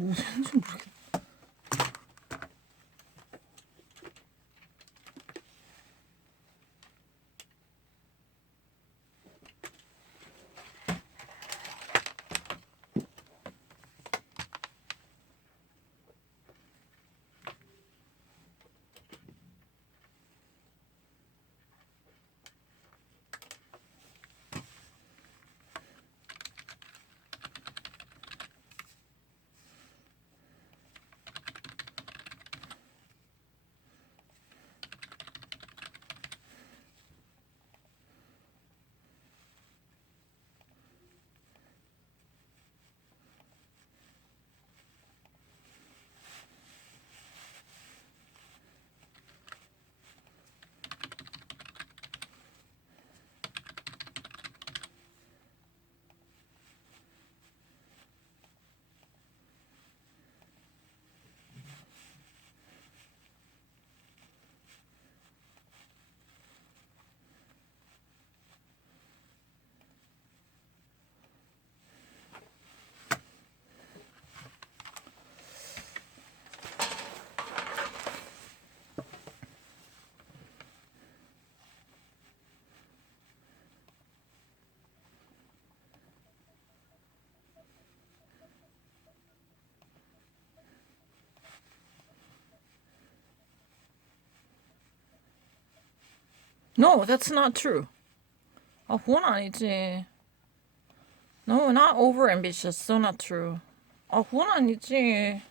뭐 되는지 모르겠어. No, that's not true. 아, 그건 아니지. No, not overambitious. So not true. 아, 그건 아니지.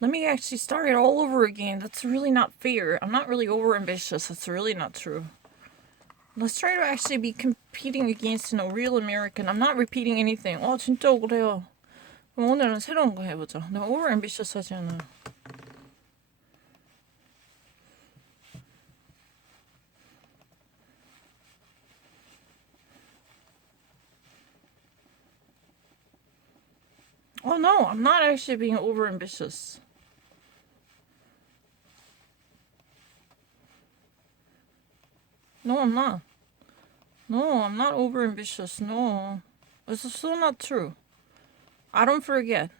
Let me actually start it all over again. That's really not fair. I'm not really overambitious. That's really not true. Let's try to actually be competing against a real American. I'm not repeating anything. 진짜 억울해요. 그럼 오늘은 새로운 거 해보자. 내가 overambitious 하지 않아. Oh no, I'm not actually being overambitious. No, I'm not. No, I'm not overambitious. No. This is so not true. I don't forget.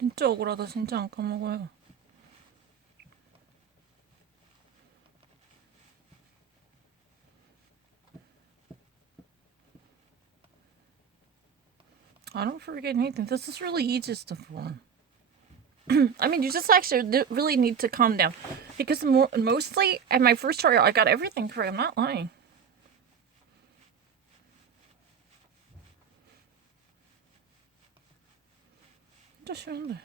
진짜 억울하다. 진짜 안 까먹어요. I don't forget anything. This is really easy stuff for. I mean, you just actually really need to calm down. Because mostly, at my first trial, I got everything correct. I'm not lying. 진짜 쉬운데.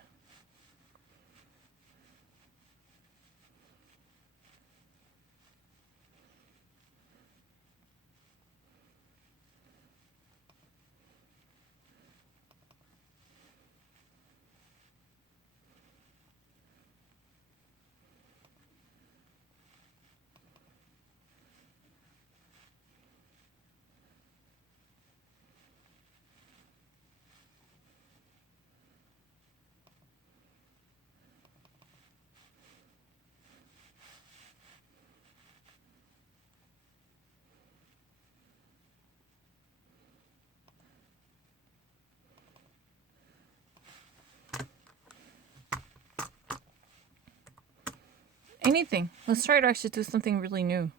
Anything. Let's try to actually do something really new.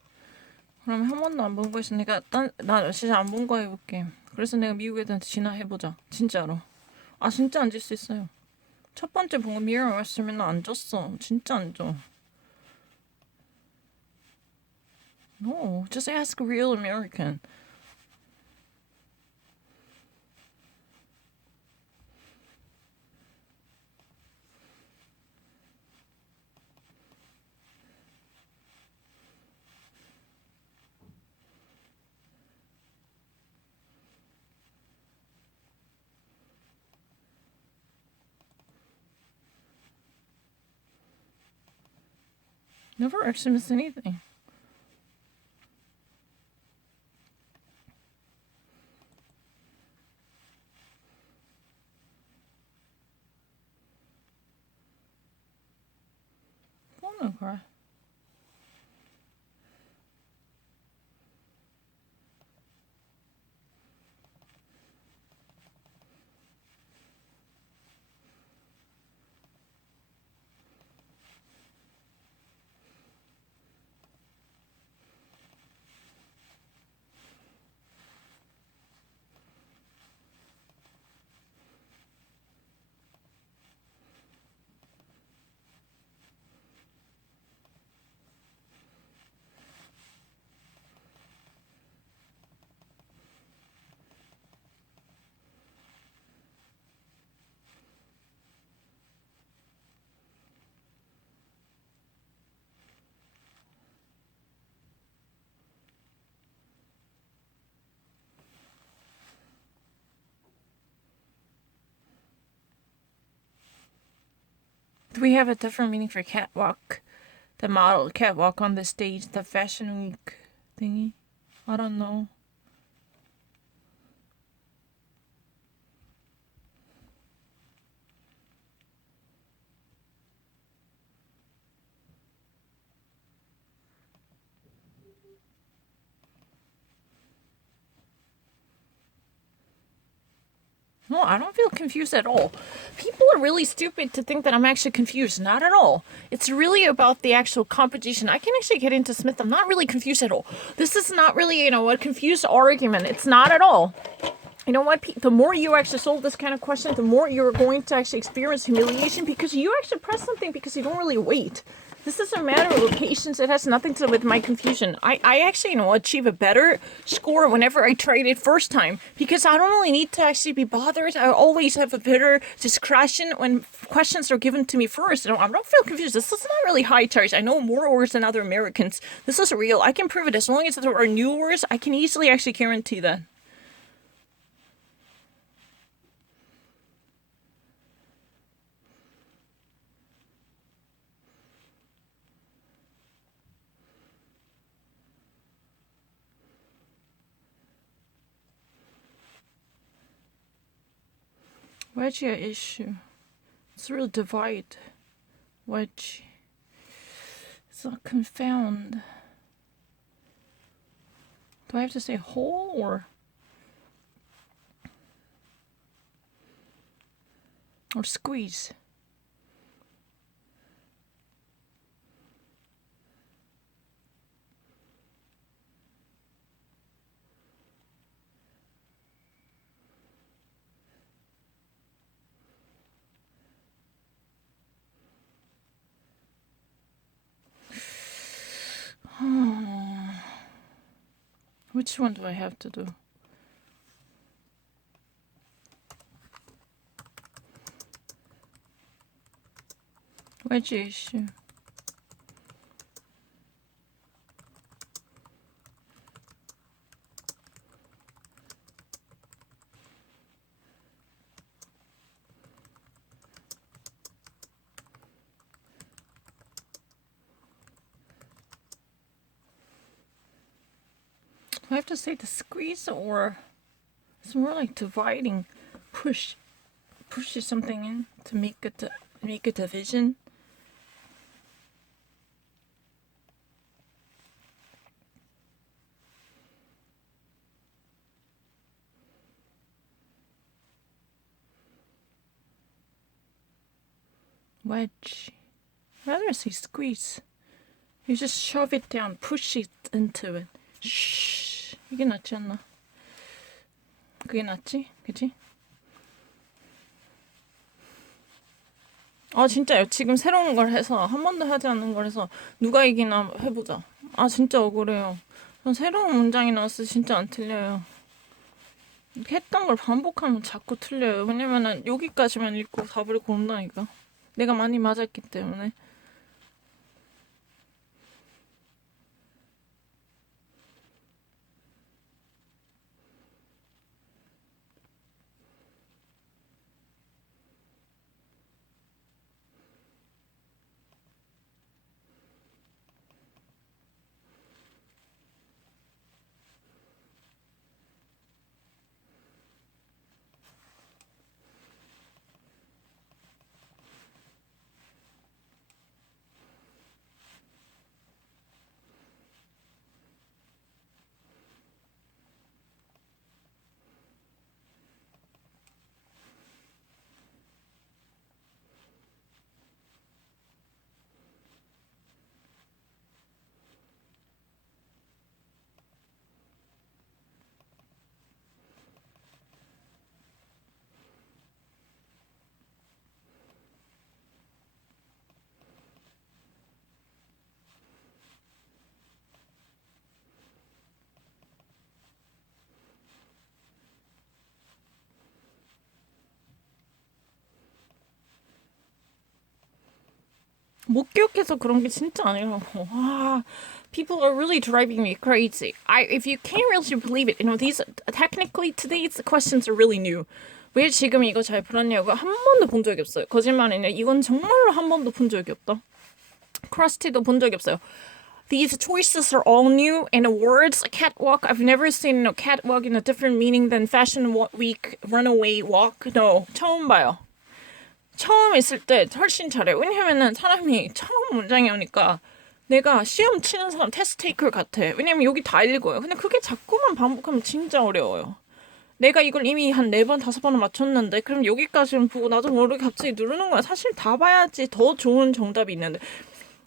그럼 한 번도 안 본 거에서 나 진짜 안 본 거 해볼게. 그래서 내가 미국 애들한테 진화해보자. 진짜로. 아, 진짜 안 질 수 있어요. 첫 번째 본 거 미러 왔으면 안 졌어. 진짜 안 져. No, just ask a real American. Never actually miss anything. 그거는 그래. Do we have a different meaning for catwalk? The model catwalk on the stage, the fashion week thingy? I don't know. No, I don't feel confused at all. People are really stupid to think that I'm actually confused. Not at all. It's really about the actual competition. I can actually get into Smith. I'm not really confused at all. This is not really, a confused argument. It's not at all. You know what? The more you actually solve this kind of question, the more you're going to actually experience humiliation because you actually press something because you don't really wait. This is a matter of patience. It has nothing to do with my confusion. I actually, achieve a better score whenever I tried it first time because I don't really need to actually be bothered. I always have a better discretion when questions are given to me first. I don't feel confused. This is not really high charge. I know more words than other Americans. This is real. I can prove it. As long as there are new words, I can easily actually guarantee that. Wedge issue. It's a real divide. Wedge. It's a confound. Do I have to say whole or squeeze? Which one do I have to do? Wedge issue. Do I have to say the squeeze or it's more like dividing, pushes something in to make a division. Wedge. I'd rather say squeeze. You just shove it down, push it into it. Shh. 이게 낫지 않나? 그게 낫지? 그치? 아 진짜요. 지금 새로운 걸 해서 한 번도 하지 않는 걸 해서 누가 이기나 해보자. 아 진짜 억울해요. 전 새로운 문장이 나왔을 때 진짜 안 틀려요. 했던 걸 반복하면 자꾸 틀려요. 왜냐면은 여기까지만 읽고 답을 고른다니까. 내가 많이 맞았기 때문에. 못 기억해서 그런 게 진짜 아니라고. 아, people are really driving me crazy. If you can't really believe it, these technically today's questions are really new. 왜 지금 이거 잘 풀었냐고 한 번도 본 적이 없어요. 거짓말이네. 이건 정말로 한 번도 본 적이 없다. 크러스티도 본 적이 없어요. These choices are all new, and the words catwalk, I've never seen a catwalk in a different meaning than fashion week, runaway walk. No, 처음 봐요. 처음 있을 때 훨씬 잘해요. 왜냐면은 사람이 처음 문장이 오니까 내가 시험 치는 사람 테스트 테이커 같아. 왜냐면 여기 다 읽어요. 근데 그게 자꾸만 반복하면 진짜 어려워요. 내가 이걸 이미 한 4번, 5번을 맞췄는데 그럼 여기까지는 보고 나도 모르게 갑자기 누르는 거야. 사실 다 봐야지 더 좋은 정답이 있는데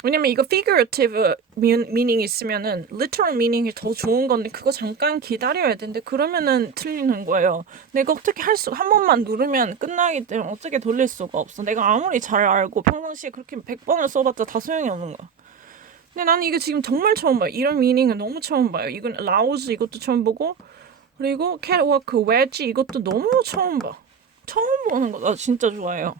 왜냐면 이거 figurative meaning 있으면은 literal meaning이 더 좋은 건데 그거 잠깐 기다려야 되는데 그러면은 틀리는 거예요. 내가 어떻게 한 번만 누르면 끝나기 때문에 어떻게 돌릴 수가 없어. 내가 아무리 잘 알고 평상시에 그렇게 100번을 써봤자 다 소용이 없는 거야. 근데 나는 이거 지금 정말 처음 봐요. 이런 미닝은 너무 처음 봐요. 이건 라우즈 이것도 처음 보고 그리고 catwalk, wedge 이것도 너무 처음 봐. 처음 보는 거 나 진짜 좋아해요.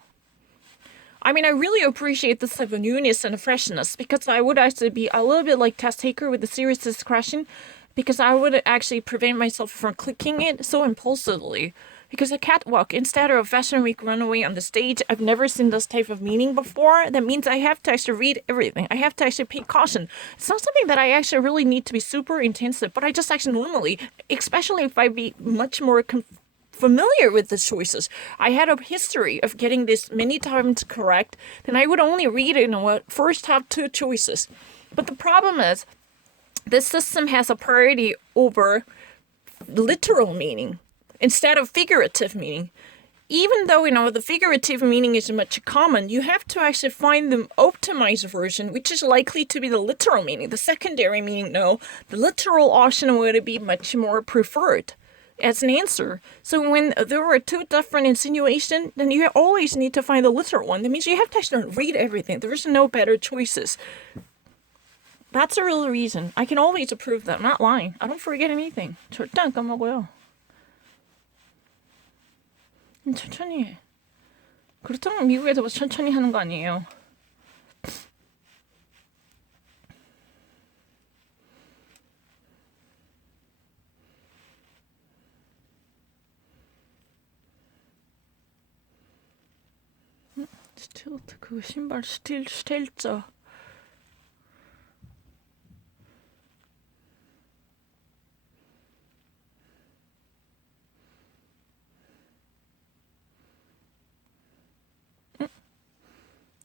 I mean, I really appreciate this type of newness and freshness because I would actually be a little bit like test taker with the serious discretion because I would actually prevent myself from clicking it so impulsively. Because a catwalk, instead of a fashion week runaway on the stage, I've never seen this type of meaning before. That means I have to actually read everything. I have to actually pay caution. It's not something that I actually really need to be super intensive, but I just actually normally, especially if I be much more familiar with the choices. I had a history of getting this many times correct, then I would only read it in the first top 2 choices. But the problem is, this system has a priority over literal meaning instead of figurative meaning. Even though the figurative meaning is much common, you have to actually find the optimized version, which is likely to be the literal meaning. The secondary meaning, no, the literal option would be much more preferred as an answer. So when there were 2 different insinuations, then you always need to find the literal one. That means you have to actually read everything. There's no better choices. That's the real reason. I can always approve that. I'm not lying. I don't forget anything. 절대 안 까먹어요. 천천히 해. 그렇다면 미국에서 천천히 하는 거 아니에요. 스틸트 그 신발 스틸자.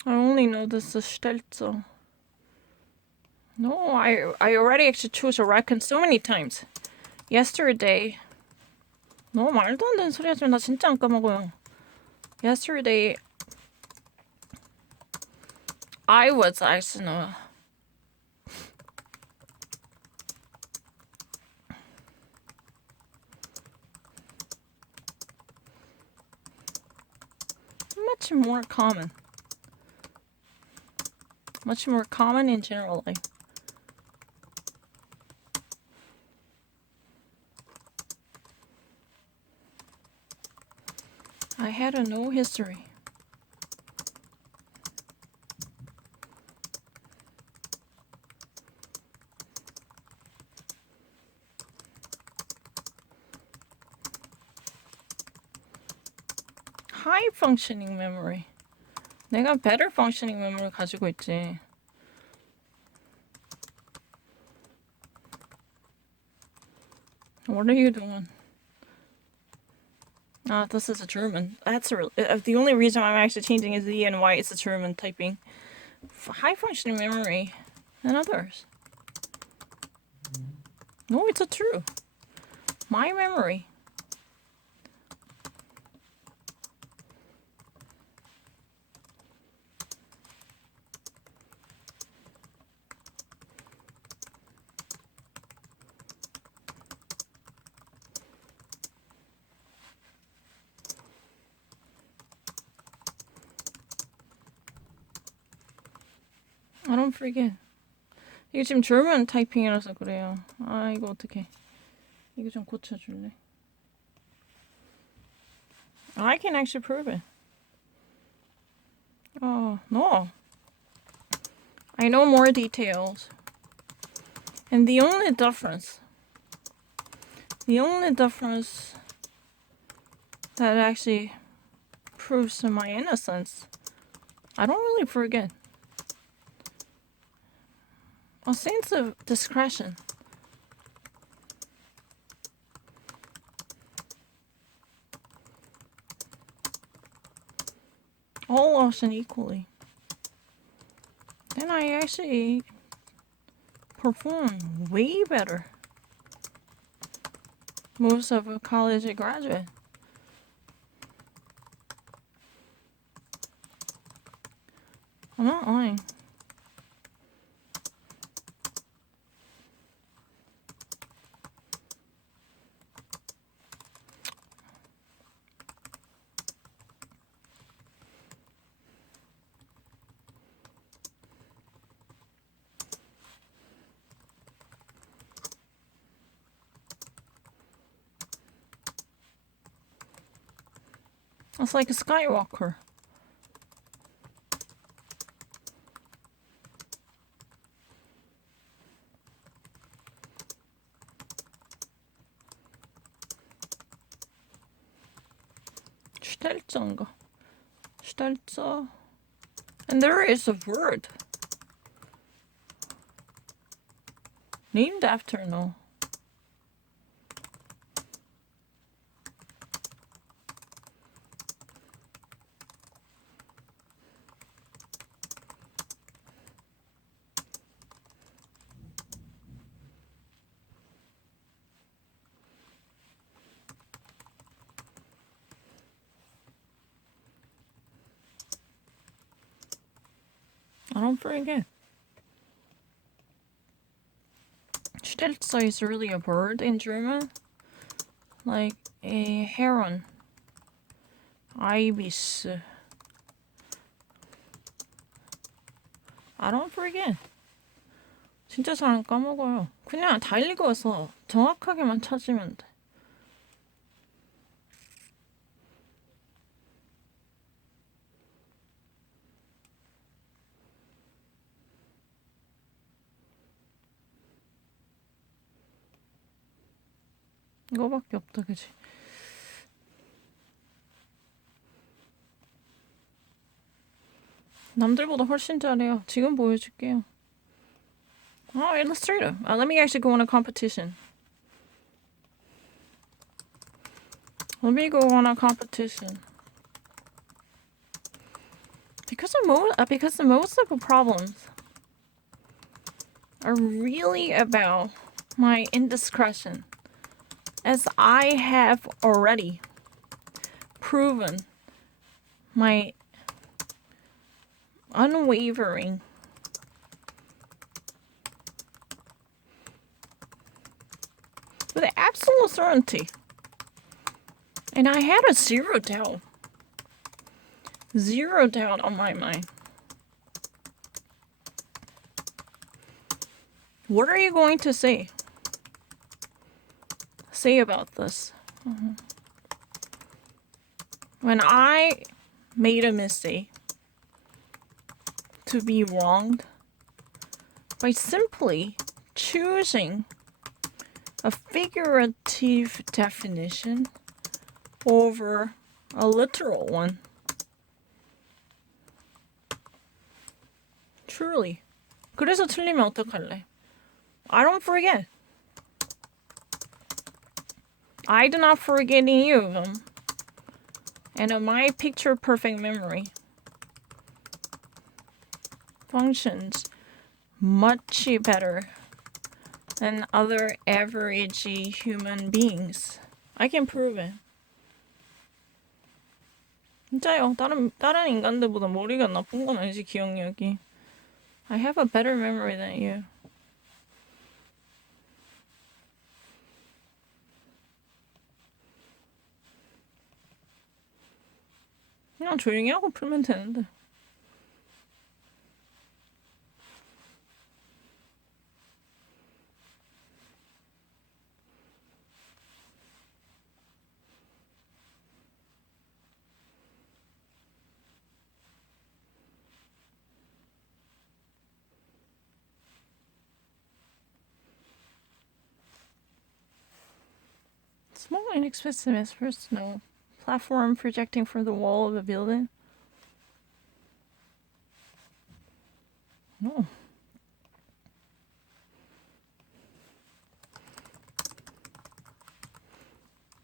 I only know this is stelzo. No, I already actually chose a raccoon so many times. Yesterday. 너무 말도 안 되는 소리 하지 마. 나 진짜 안 까먹어요. Yesterday, I was actually much more common. Much more common in general life. I had no history. High functioning memory. 내가 better functioning memory 가지고 있지. What are you doing? This is a German. That's the only reason I'm actually changing is the and why it's a German typing. High functioning memory and others. No, it's a true. My memory. I don't forget. 이게 지금 German 타이핑이라서 그래요. 이거 어떡해. 이거 좀 고쳐줄래? I can actually prove it. Oh, no. I know more details. And the only difference That actually proves my innocence. I don't really forget. A sense of discretion. All lotion equally. Then I actually perform way better. Most of a college graduate. I'm not lying. It's like a Skywalker. Stelzonga. Stelza. And there is a word named after no. I don't forget. Stelzer is really a bird in German. Like a heron. Ibis. I don't forget. 진짜 잘 안 까먹어요. 그냥 다 읽어서 정확하게만 찾으면 돼. 이거밖에 없다, 그치? 남들보다 훨씬 잘해요. 지금 보여줄게요. Oh, Illustrator. Let me actually go on a competition. Let me go on a competition. Because the most of the problems are really about my indiscretion, as I have already proven my unwavering with absolute certainty. And I had a zero doubt on my mind. What are you going to say about this? When I made a mistake to be wronged by simply choosing a figurative definition over a literal one. Truly. 그래서 틀리면 어떡할래? I don't forget. I do not forget any of them. And my picture perfect memory functions much better than other average human beings. I can prove it. 진짜요. 다른 인간들보다 머리가 나쁜 건 아니지, 기억력이. I have a better memory than you. 그냥 조용히 하고 풀면 되는데. Small inexpensive first snow Platform projecting from the wall of a building. No.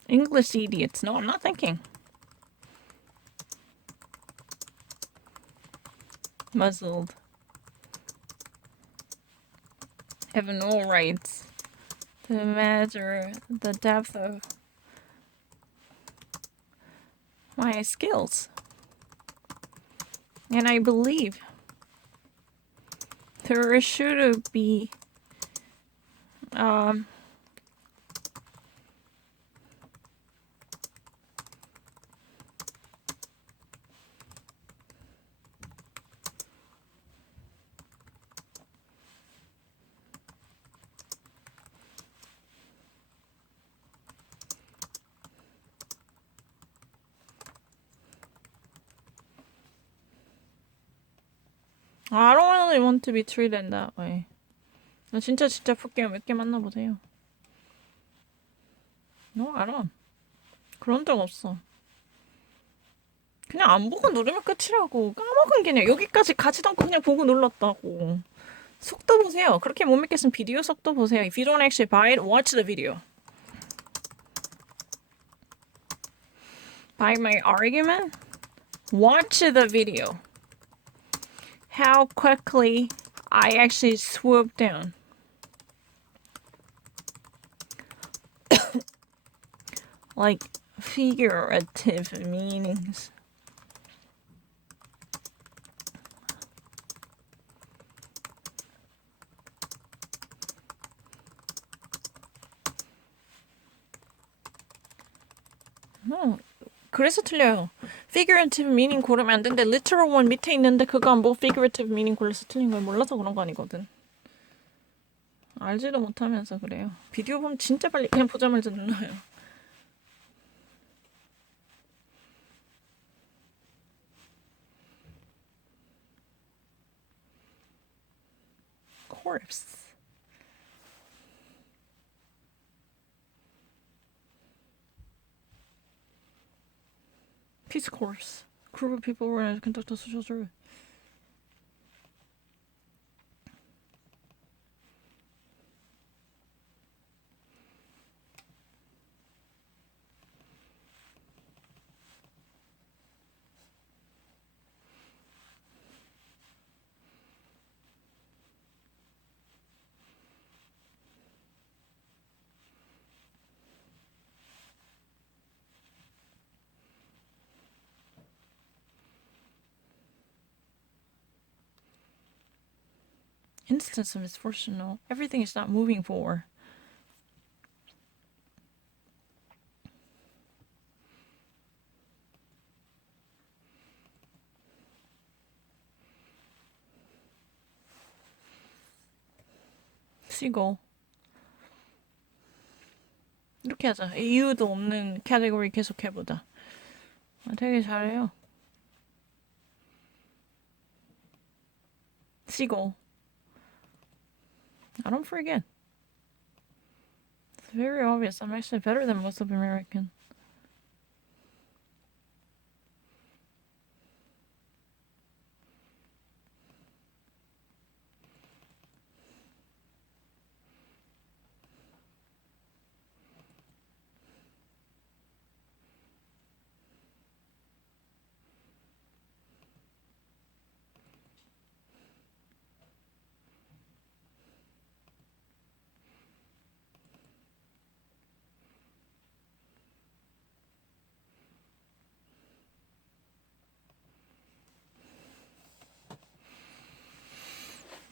English idiots. No, I'm not thinking. Muzzled. Have no rights to measure the depth of my skills. And I believe there should be I don't really want to be treated that way. 나 진짜 볼게요. 몇 개 만나보세요. No, I don't. 그런 적 없어. 그냥 안 보고 누르면 끝이라고. 까먹은 게 그냥 여기까지 가지도 않고 그냥 보고 눌렀다고. 속도 보세요. 그렇게 못 믿겠으면 비디오 속도 보세요. If you don't actually buy it, watch the video. Buy my argument? Watch the video. How quickly I actually swoop down. Like figurative meanings. No, 그래서 틀려요. Figurative meaning 고르면 안 되는데 literal one 밑에 있는데 그거 안 보고 figurative meaning 골라서 틀린 걸 몰라서 그런 거 아니거든. 알지도 못하면서 그래요. 비디오 보면 진짜 빨리 그냥 보자마자 눌러요. Corpse. Peace Corps. Group of people were to conduct a social survey. Instance of misfortune, no. Everything is not moving forward. Seagull. 이렇게 하자. 이유도 없는 카테고리 계속 해보자. 되게 잘해요. Seagull. I don't forget. It's very obvious. I'm actually better than most of American.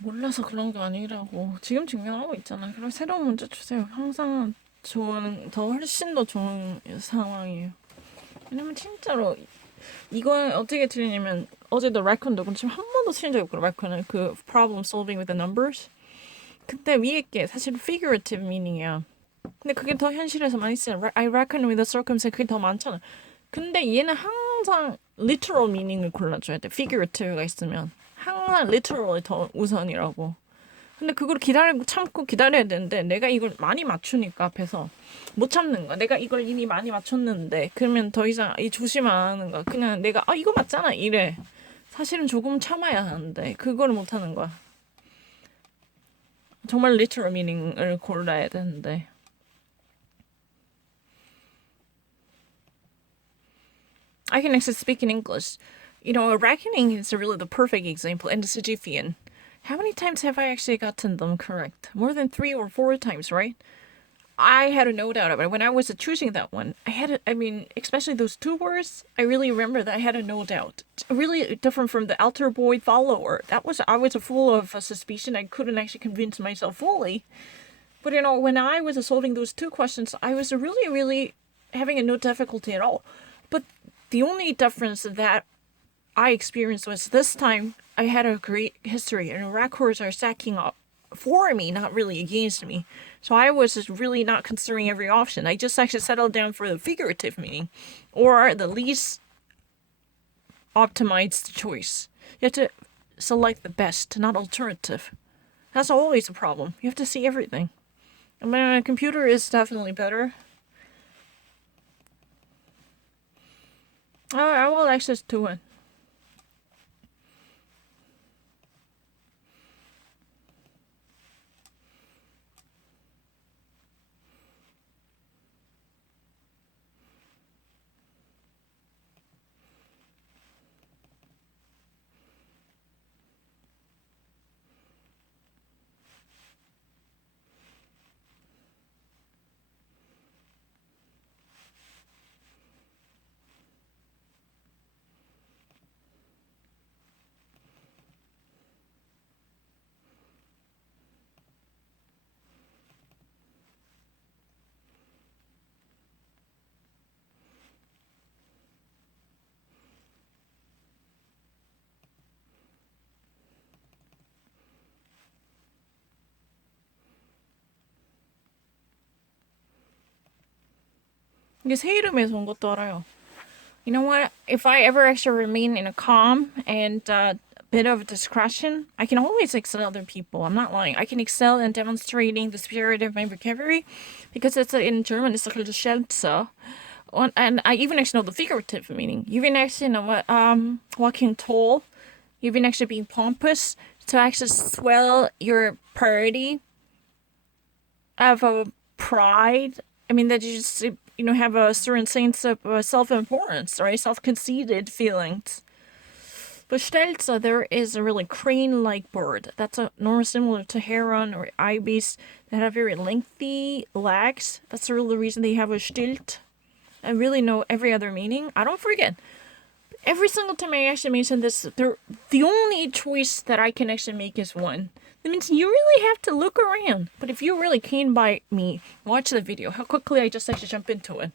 몰라서 그런 게 아니라고. 지금 증명하고 있잖아. 그럼 새로운 문제 주세요. 항상 더 훨씬 더 좋은 상황이에요. 왜냐면 진짜로 이건 어떻게 들리냐면 어제도 라쿤도 그럼 지금 한 번도 틀린 적이 없고 라쿤은 그 problem solving with the numbers. 그때 위에 게 사실 figurative meaning이야. 근데 그게 더 현실에서 많이 쓰잖아. I reckon with the circumstance 그게 더 많잖아. 근데 얘는 항상 literal meaning을 골라줘야 돼. figurative가 있으면. 항상 literally 더 우선이라고. 근데 그걸 기다리고 참고 기다려야 되는데 내가 이걸 많이 맞추니까 앞에서 못 참는 거야. 내가 이걸 이미 많이 맞췄는데 그러면 더 이상 이 조심 안 하는 거야. 그냥 내가 이거 맞잖아 이래. 사실은 조금 참아야 하는데 그걸 못 하는 거야. 정말 literal meaning을 골라야 되는데. I can actually speak in English. You know, reckoning is really the perfect example, and the Sisyphean. How many times have I actually gotten them correct? More than 3 or 4 times, right? I had no doubt about it. When I was choosing that one, I mean, especially those two words, I really remember that I had a no doubt. Really different from the altar boy follower. I was full of suspicion. I couldn't actually convince myself fully. But you know, when I was solving those two questions, I was really, really having no difficulty at all. But the only difference that I experienced was this time I had a great history, and records are stacking up for me, not really against me. So I was just really not considering every option. I just actually settled down for the figurative meaning or the least optimized choice. You have to select the best, not alternative. That's always a problem. You have to see everything. I mean, a computer is definitely better. I will access to it. 이게 새 이름에서 온 것도 알아요. You know what? If I ever actually remain in a calm and bit of discretion, I can always excel other people. I'm not lying. I can excel in demonstrating the spirit of my vocabulary because it's in German. It's called Schätze. And I even actually know the figurative meaning. You even actually know what walking tall. You even actually being pompous to actually swell your party of a pride. I mean that you just have a certain sense of self-importance, right? Self-conceited feelings. But Stelza, there is a really crane-like bird that's more similar to heron or ibis that have very lengthy legs. That's the real reason they have a stilt. I really know every other meaning. I don't forget. Every single time I actually mention this, the only choice that I can actually make is one. That means you really have to look around. But if you're really keen by me, watch the video. How quickly I just actually jump into it.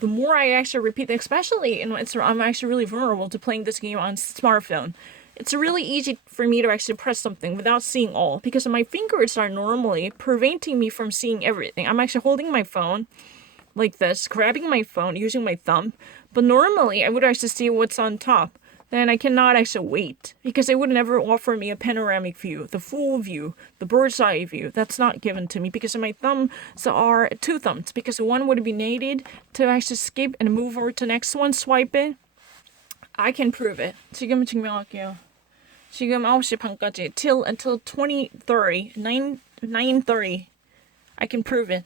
The more I actually repeat, especially I'm actually really vulnerable to playing this game on smartphone. It's really easy for me to actually press something without seeing all because my fingers are normally preventing me from seeing everything. I'm actually holding my phone like this, grabbing my phone, using my thumb. But normally I would actually see what's on top. Then I cannot actually wait because it would never offer me a panoramic view, the full view, the bird's eye view. That's not given to me because my thumbs are two thumbs because one would be needed to actually skip and move over to the next one, swipe it. I can prove it. 지금 증명할게요. 지금 9시 반까지 until 2030, 9:30. I can prove it.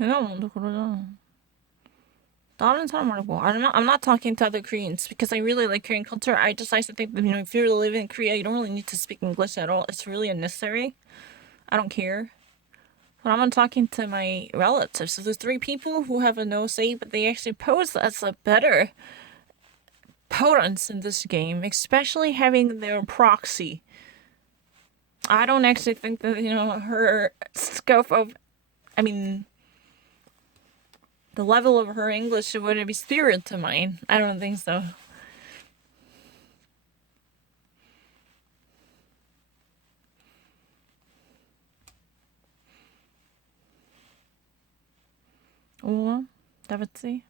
걔네가 먼저 그러잖아. 다른 사람 말고. I'm not talking to other Koreans because I really like Korean culture. I just like to think that, if you're living in Korea, you don't really need to speak English at all. It's really unnecessary. I don't care. But I'm talking to my relatives. So there's three people who have a no say, but they actually pose as a better opponents in this game, especially having their proxy. I don't actually think that, her scope of, I mean, the level of her English would be superior to mine. I don't think so. Oh, Davidsi.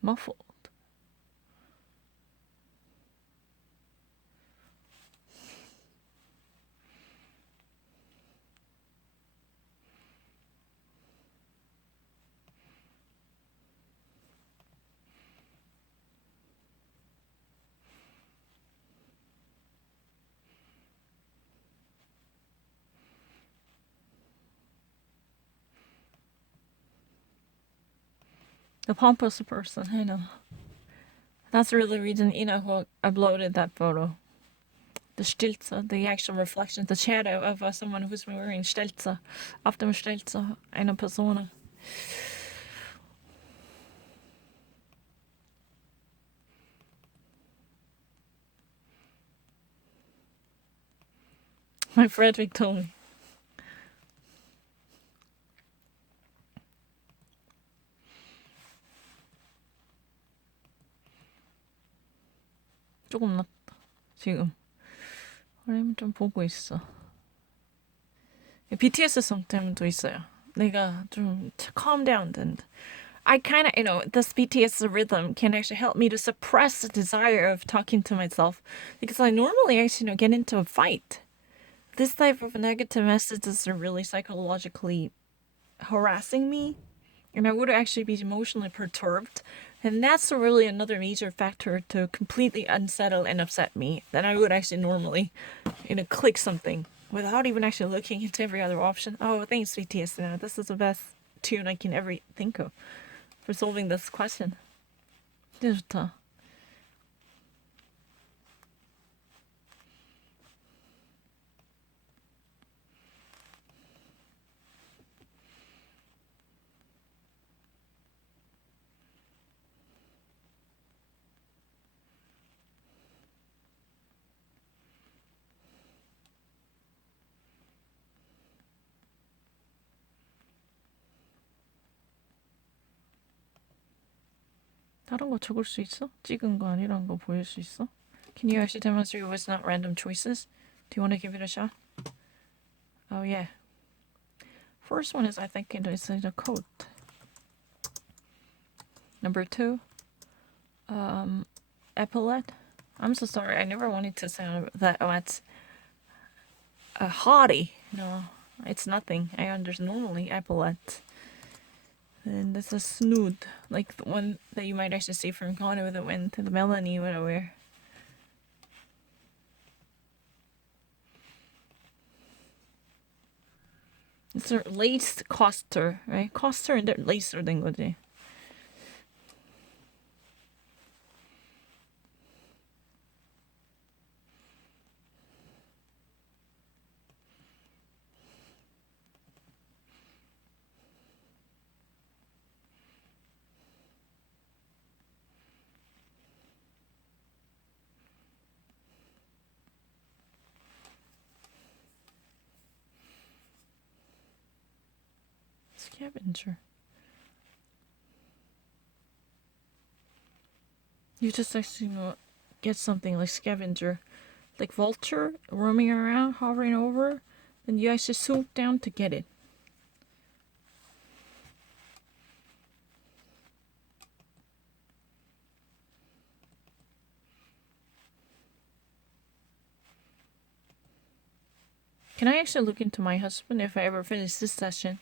Muffled. The pompous person, I know. That's really the reason who uploaded that photo. The Stilze, the actual reflection, the shadow of someone who's wearing Stelze. Auf dem Stelze, einer Person. My Frederick told me. 조금 낫다, 지금. 그럼 좀 보고 있어. BTS성 때문도 있어요. 내가 좀 calm down 된다. I kind of, this BTS rhythm can actually help me to suppress the desire of talking to myself because I normally actually, get into a fight. This type of negative messages are really psychologically harassing me, and I would actually be emotionally perturbed. And that's really another major factor to completely unsettle and upset me. Then I would actually normally, click something without even actually looking into every other option. Oh, thanks, BTS. This is the best tune I can ever think of for solving this question. 진짜 좋다. 다른 거 적을 수 있어? 찍은 거 아니란 거 보일 수 있어? Can you actually demonstrate what's not random choices? Do you want to give it a shot? Oh yeah. First one is I think it is a coat. Number 2, epaulette. I'm so sorry. I never wanted to sound that. Oh, it's a haughty. No, it's nothing. I understand normally epaulette. And this is snood, like the one that you might actually see from Gone with the Wind, the Melanie would I wear. It's a lace coster, right? Coster and lacer 된 거지. Scavenger. You just actually get something like scavenger, like vulture roaming around, hovering over, and you actually swoop down to get it. Can I actually look into my husband if I ever finish this session?